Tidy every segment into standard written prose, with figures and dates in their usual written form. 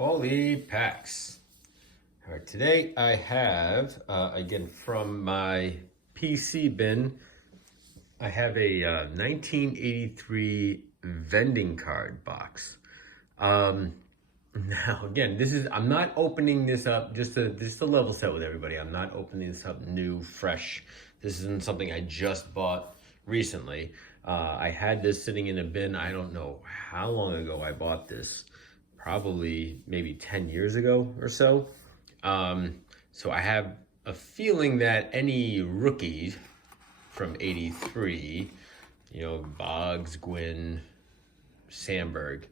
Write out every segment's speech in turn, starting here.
Holy packs. All right, today I have, again, from my PC bin, I have a 1983 vending card box. Now, again, I'm not opening this up, just to level set with everybody. I'm not opening this up new, fresh. This isn't something I just bought recently. I had this sitting in a bin. I don't know how long ago I bought this. Probably maybe 10 years ago or so. So I have a feeling that any rookie from 83, Boggs, Gwynn, Sandberg,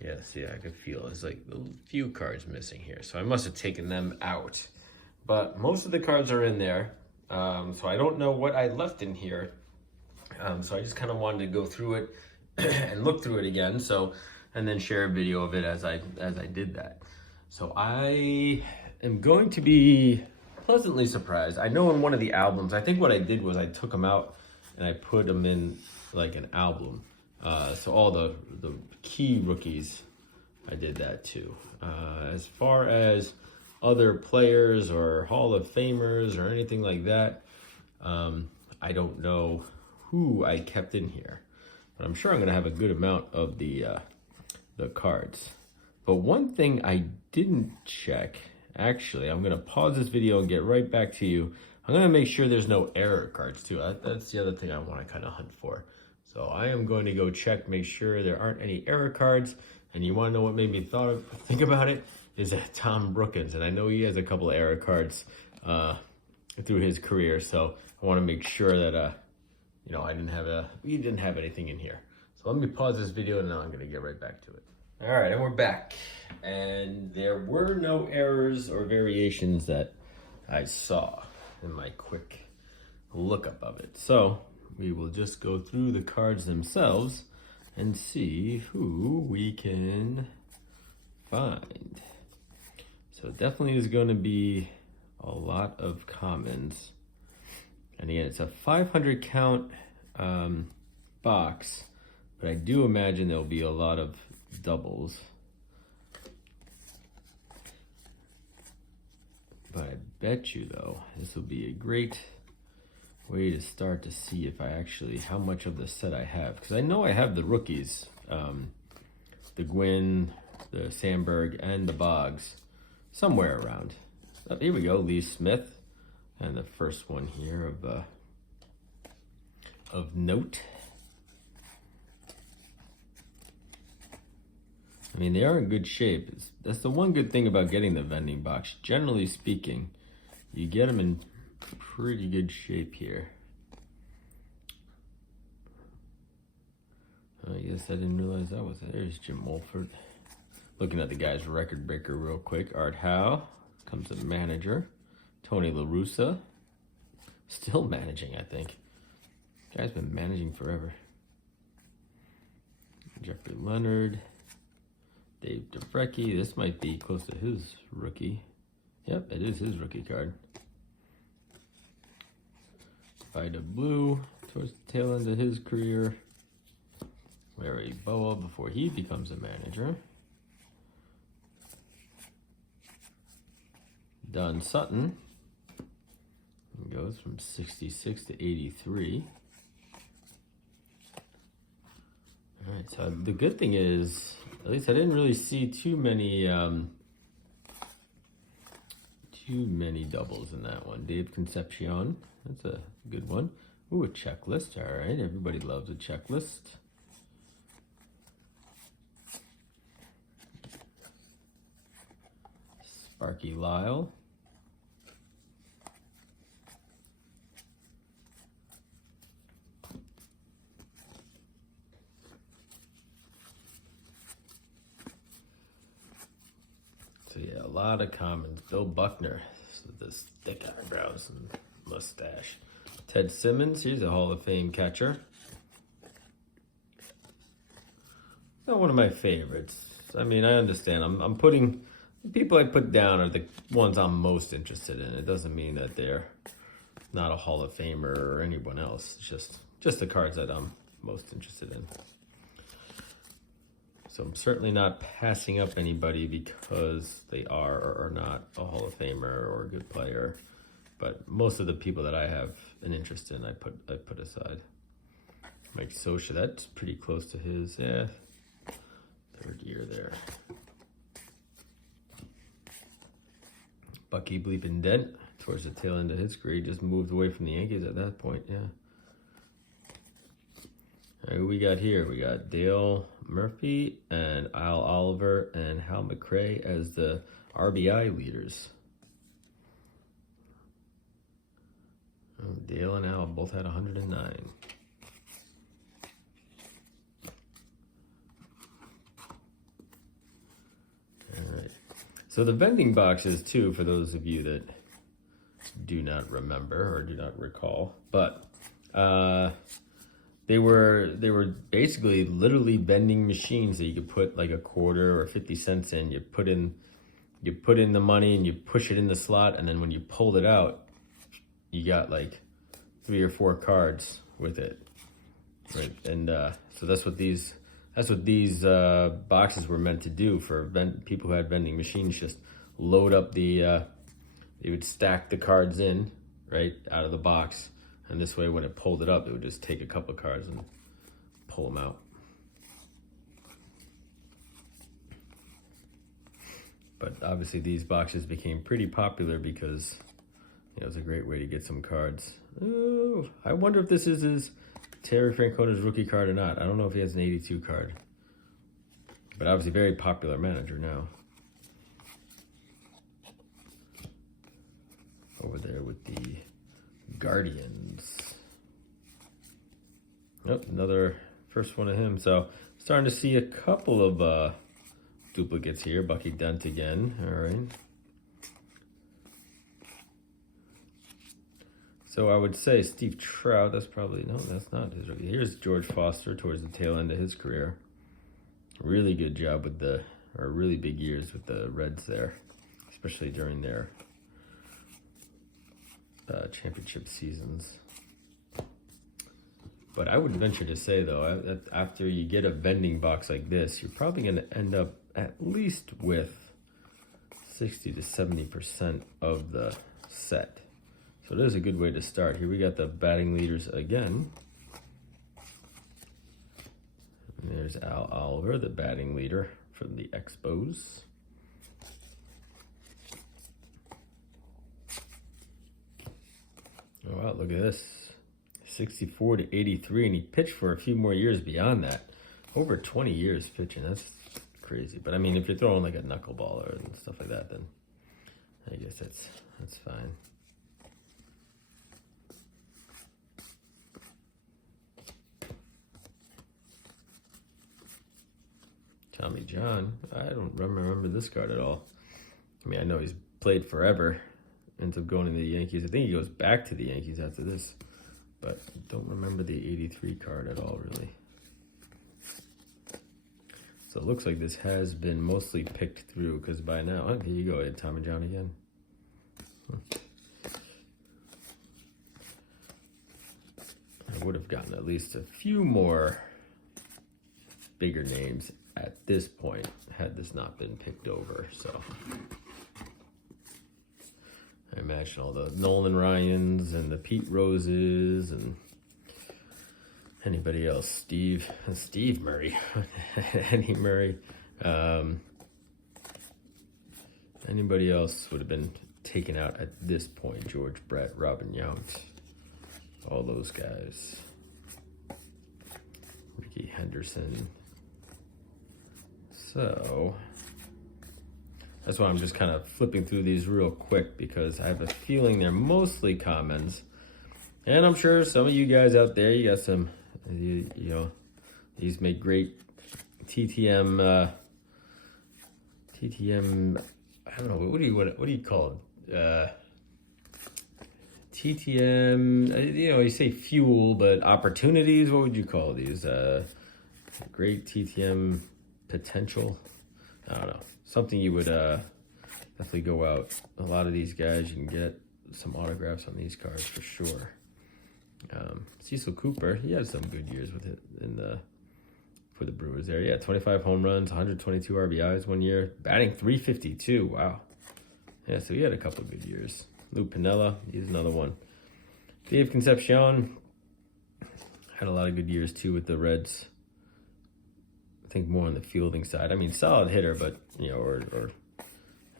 yes, yeah, I could feel there's like a few cards missing here. So I must have taken them out. But most of the cards are in there. So I don't know what I left in here. So I just kind of wanted to go through it and look through it again. And then share a video of it as I did that. So I am going to be pleasantly surprised. I know in one of the albums, I think what I did was I took them out and I put them in like an album. So all the key rookies, I did that too. As far as other players or Hall of Famers or anything like that, I don't know who I kept in here, but I'm sure I'm gonna have a good amount of the cards. But one thing I didn't check, actually, I'm gonna pause this video and get right back to you. I'm gonna make sure there's no error cards too. That's the other thing I wanna kind of hunt for. So I am going to go check, make sure there aren't any error cards. And you wanna know what made me think about it? Is that Tom Brookins. And I know he has a couple of error cards through his career. So I wanna make sure that, we didn't have anything in here. So let me pause this video and now I'm gonna get right back to it. All right, and we're back. And there were no errors or variations that I saw in my quick lookup of it. So we will just go through the cards themselves and see who we can find. So it definitely is going to be a lot of commons. And again, it's a 500 count box, but I do imagine there'll be a lot of doubles. But I bet you though, this will be a great way to start to see if how much of the set I have. Because I know I have the rookies, the Gwynn, the Sandberg, and the Boggs somewhere around. Oh, here we go, Lee Smith. And the first one here of note. I mean, they are in good shape. That's the one good thing about getting the vending box. Generally speaking, you get them in pretty good shape here. I guess I didn't realize that was it. There's Jim Wolford. Looking at the guy's record breaker real quick. Art Howe comes the manager. Tony La Russa. Still managing, I think. Guy's been managing forever. Jeffrey Leonard. Dave DeVrecchi. This might be close to his rookie. Yep, it is his rookie card. Vida Blue towards the tail end of his career. Larry Boa before he becomes a manager. Don Sutton. He goes from 66 to 83. All right, so the good thing is, at least I didn't really see too many doubles in that one. Dave Concepcion, that's a good one. Ooh, a checklist. All right, everybody loves a checklist. Sparky Lyle. So yeah, a lot of commons. Bill Buckner, with this thick eyebrows and mustache. Ted Simmons, he's a Hall of Fame catcher. Not one of my favorites. I mean, I understand. I'm putting, the people I put down are the ones I'm most interested in. It doesn't mean that they're not a Hall of Famer or anyone else. It's just the cards that I'm most interested in. So I'm certainly not passing up anybody because they are or are not a Hall of Famer or a good player. But most of the people that I have an interest in, I put aside. Mike Scioscia, that's pretty close to his, yeah, third year there. Bucky Bleepin Dent, towards the tail end of his career, just moved away from the Yankees at that point, yeah. All right, who we got here? We got Dale Murphy and Al Oliver and Hal McRae as the RBI leaders. Oh, Dale and Al both had 109. All right. So the vending boxes too, for those of you that do not remember or do not recall, but they were basically literally vending machines that you could put like a quarter or 50 cents in. You put in the money and you push it in the slot, and then when you pulled it out, you got like 3 or 4 cards with it, right? And so that's what these boxes were meant to do for people who had vending machines. Just load up they would stack the cards in right out of the box, and this way when it pulled it up, it would just take a couple of cards and pull them out. But obviously these boxes became pretty popular because it was a great way to get some cards. Oh, I wonder if this is his Terry Francona's rookie card or not. I don't know if he has an 82 card. But obviously very popular manager now. Over there with the Guardians. Yep, another first one of him. So starting to see a couple of duplicates here. Bucky Dent again. All right. So I would say Steve Trout, that's probably, no, that's not his rookie. Here's George Foster towards the tail end of his career. Really good job with really big years with the Reds there, especially during their championship seasons. But I would venture to say, though, that after you get a vending box like this, you're probably going to end up at least with 60 to 70% of the set. So it is a good way to start. Here we got the batting leaders again. And there's Al Oliver, the batting leader from the Expos. Oh, wow, look at this. 64 to 83, and he pitched for a few more years beyond that. Over 20 years pitching. That's crazy. But I mean, if you're throwing like a knuckleballer and stuff like that, then I guess that's fine. Tommy John, I don't remember this card at all. I mean, I know he's played forever, ends up going to the Yankees. I think he goes back to the Yankees after this, but I don't remember the 83 card at all, really. So it looks like this has been mostly picked through, because by now, oh, here you go, Tommy John again. I would have gotten at least a few more bigger names at this point had this not been picked over. So I imagine all the Nolan Ryans and the Pete Roses and anybody else, Steve Murray, Eddie Murray, anybody else would have been taken out at this point. George Brett, Robin Yount, all those guys, Ricky Henderson. So that's why I'm just kind of flipping through these real quick, because I have a feeling they're mostly commons. And I'm sure some of you guys out there, you got some, you know, these make great TTM, I don't know, what do you call it? TTM, you know, you say fuel, but opportunities, what would you call these? Great TTM potential, I don't know, something you would definitely go out. A lot of these guys, you can get some autographs on these cards for sure. Cecil Cooper, he had some good years with it for the Brewers there. Yeah, 25 home runs, 122 RBIs one year, batting 352. Wow. Yeah, so he had a couple of good years. Lou Piniella, he's another one. Dave Concepcion had a lot of good years too with the Reds. I think more on the fielding side. I mean, solid hitter, but or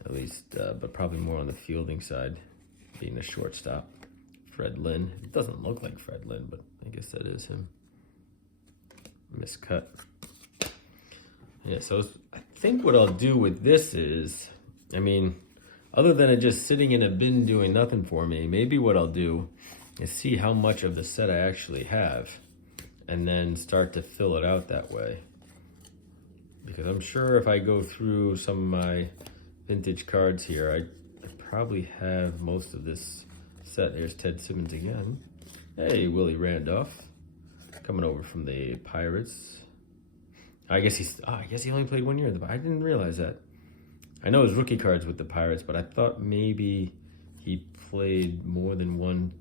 at least, but probably more on the fielding side, being a shortstop. Fred Lynn. It doesn't look like Fred Lynn, but I guess that is him. Miscut. Yeah, so I think what I'll do with this is, I mean, other than it just sitting in a bin doing nothing for me, maybe what I'll do is see how much of the set I actually have and then start to fill it out that way. Because I'm sure if I go through some of my vintage cards here, I probably have most of this set. There's Ted Simmons again. Hey, Willie Randolph coming over from the Pirates. I guess he only played 1 year. I didn't realize that. I know his rookie cards with the Pirates, but I thought maybe he played more than one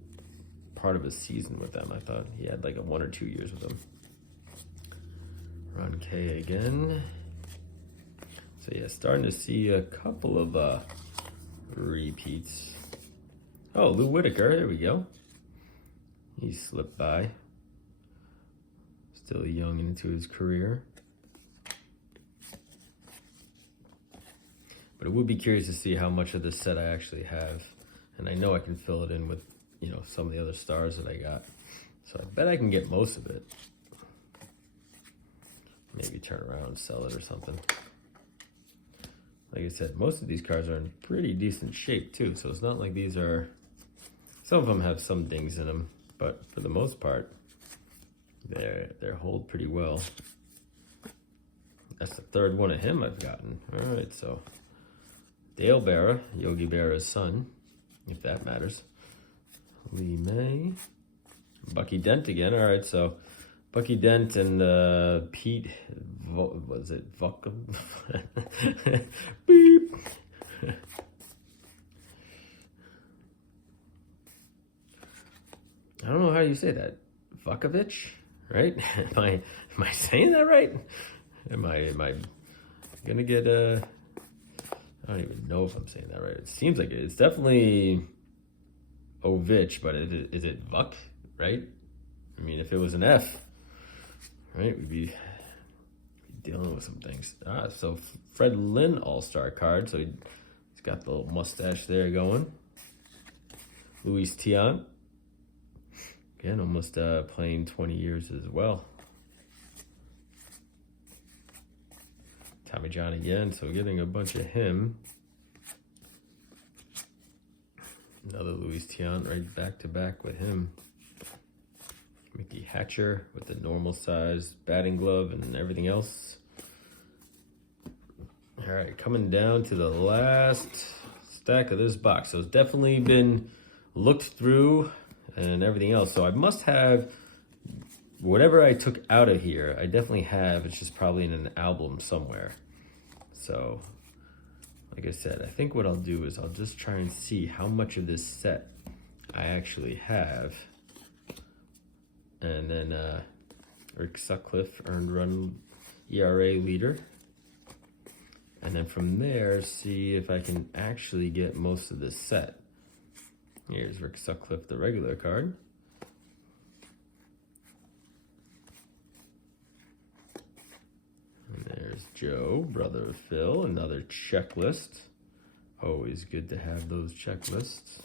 part of a season with them. I thought he had like 1 or 2 years with them. Ron K again. So yeah, starting to see a couple of repeats. Oh, Lou Whitaker, there we go. He slipped by. Still young into his career. But it would be curious to see how much of this set I actually have. And I know I can fill it in with, some of the other stars that I got. So I bet I can get most of it. Maybe turn around and sell it or something. Like I said, most of these cards are in pretty decent shape too. So it's not like these are, some of them have some dings in them, but for the most part, they're hold pretty well. That's the third one of him I've gotten. All right, so Dale Berra, Yogi Berra's son, if that matters. Lee May, Bucky Dent again. All right, so Bucky Dent and Pete, was it Vucka? Beep. I don't know how you say that. Vukovich, right? Am I saying that right? Am I gonna get I don't even know if I'm saying that right. It seems like it. It's definitely Ovich, but is it Vuk, right? I mean, if it was an F, right, we'd be dealing with some things. So Fred Lynn All-Star card. So he's got the little mustache there going. Luis Tiant. Again, almost playing 20 years as well. Tommy John again, so getting a bunch of him. Another Luis Tiant right back to back with him. Mickey Hatcher with the normal size batting glove and everything else. All right, coming down to the last stack of this box. So it's definitely been looked through and everything else. So I must have whatever I took out of here. I definitely have. It's just probably in an album somewhere. So like I said, I think what I'll do is I'll just try and see how much of this set I actually have. And then Rick Sutcliffe, earned run ERA leader. And then from there, see if I can actually get most of this set. Here's Rick Sutcliffe, the regular card. And there's Joe, brother of Phil, another checklist. Always good to have those checklists.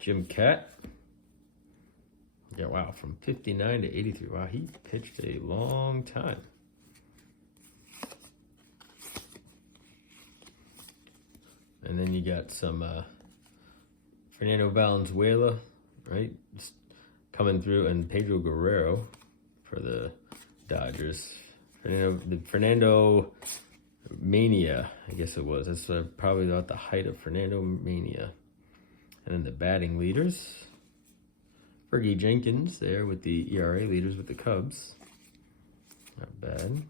Jim Cat. Yeah, wow, from 59 to 83. Wow, he pitched a long time. And then you got some Fernando Valenzuela, right? Just coming through, and Pedro Guerrero for the Dodgers. Fernando Mania, I guess it was. That's probably about the height of Fernando Mania. And then the batting leaders. Fergie Jenkins there with the ERA leaders with the Cubs. Not bad.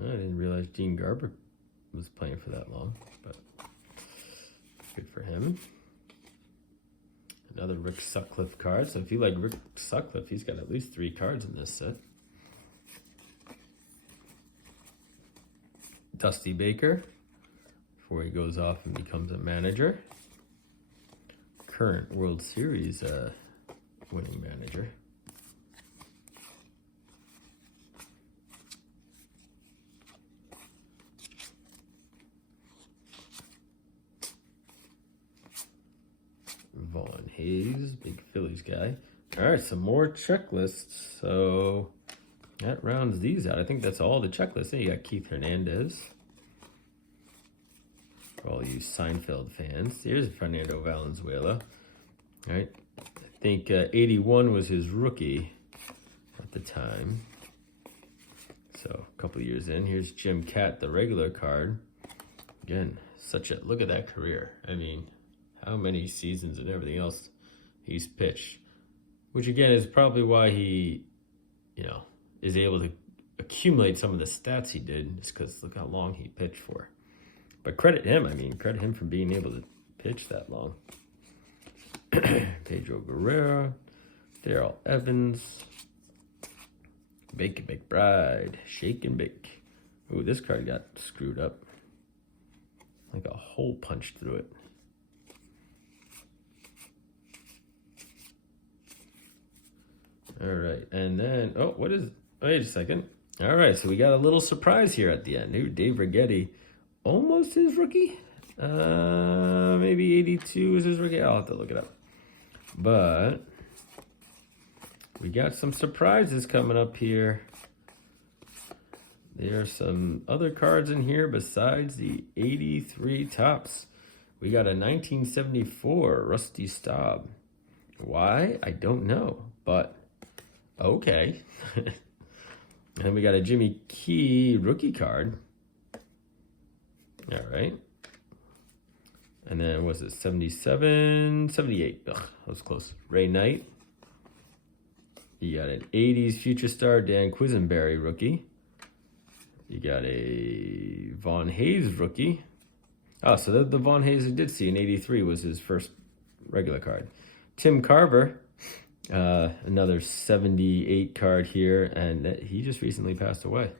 I didn't realize Gene Garber was playing for that long, but good for him. Another Rick Sutcliffe card. So if you like Rick Sutcliffe, he's got at least 3 cards in this set. Dusty Baker, before he goes off and becomes a manager. Current World Series winning manager. Vaughn Hayes, big Phillies guy. All right, some more checklists. So that rounds these out. I think that's all the checklists. Then you got Keith Hernandez. For all you Seinfeld fans. Here's Fernando Valenzuela. All right. I think 81 was his rookie at the time. So a couple years in. Here's Jim Catt, the regular card. Again, look at that career. I mean, how many seasons and everything else he's pitched. Which again is probably why he, is able to accumulate some of the stats he did. Just because look how long he pitched for. But credit him for being able to pitch that long. Pedro Guerrero, Darrell Evans, Bake and McBride, Shake and Bake. Ooh, this card got screwed up. Like a hole punched through it. All right, and then, wait a second. All right, so we got a little surprise here at the end. Ooh, Dave Righetti, almost his rookie. Maybe 82 is his rookie. I'll have to look it up. But we got some surprises coming up here. There are some other cards in here besides the 83 tops. We got a 1974 Rusty Staub. Why? I don't know, but okay. And we got a Jimmy Key rookie card. All right. And then was it 77, 78? Ugh, that was close. Ray Knight. You got an 80s future star Dan Quisenberry rookie. You got a Vaughn Hayes rookie. Oh, so the Vaughn Hayes I did see in 83 was his first regular card. Tim Carver, another 78 card here, and he just recently passed away.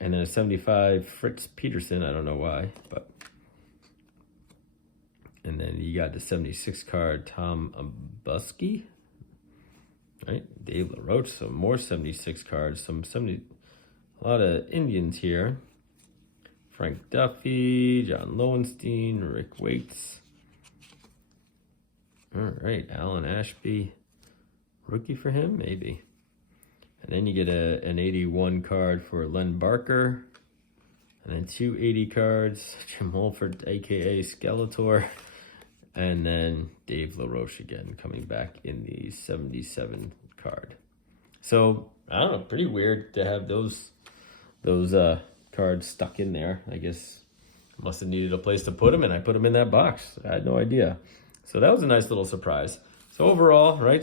And then a 75 Fritz Peterson, I don't know why, but. And then you got the 76 card Tom Busky, right? Dave LaRoche, some more 76 cards, a lot of Indians here. Frank Duffy, John Lowenstein, Rick Waits. All right, Alan Ashby, rookie for him, maybe. And then you get an 81 card for Len Barker. And then 2 80 cards, Jim Wolford, a.k.a. Skeletor. And then Dave LaRoche again, coming back in the 77 card. So, I don't know, pretty weird to have those cards stuck in there. I guess must have needed a place to put them, and I put them in that box. I had no idea. So that was a nice little surprise. So overall, right,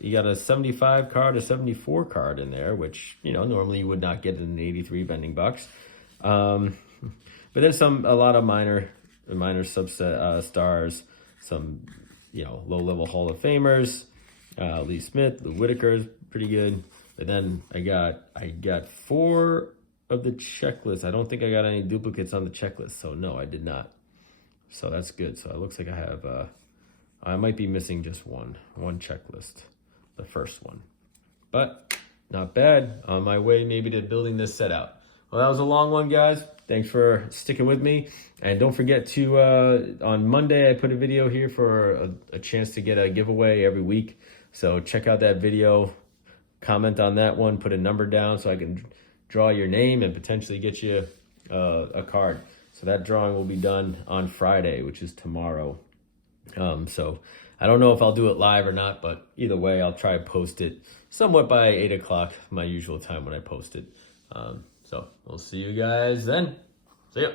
you got a 75 card, a 74 card in there, which, normally you would not get in an 83 vending box. But then a lot of minor subset stars, some, low-level Hall of Famers. Lee Smith, Lou Whitaker's pretty good. But then I got 4 of the checklist. I don't think I got any duplicates on the checklist, so no, I did not. So that's good. So it looks like I have, I might be missing just one checklist, the first one. But not bad. On my way maybe to building this set out. Well, that was a long one, guys. Thanks for sticking with me. And don't forget to, on Monday, I put a video here for a chance to get a giveaway every week. So check out that video, comment on that one, put a number down so I can draw your name and potentially get you a card. So that drawing will be done on Friday, which is tomorrow. So I don't know if I'll do it live or not, but either way, I'll try to post it somewhat by 8 o'clock, my usual time when I post it. So we'll see you guys then. See ya.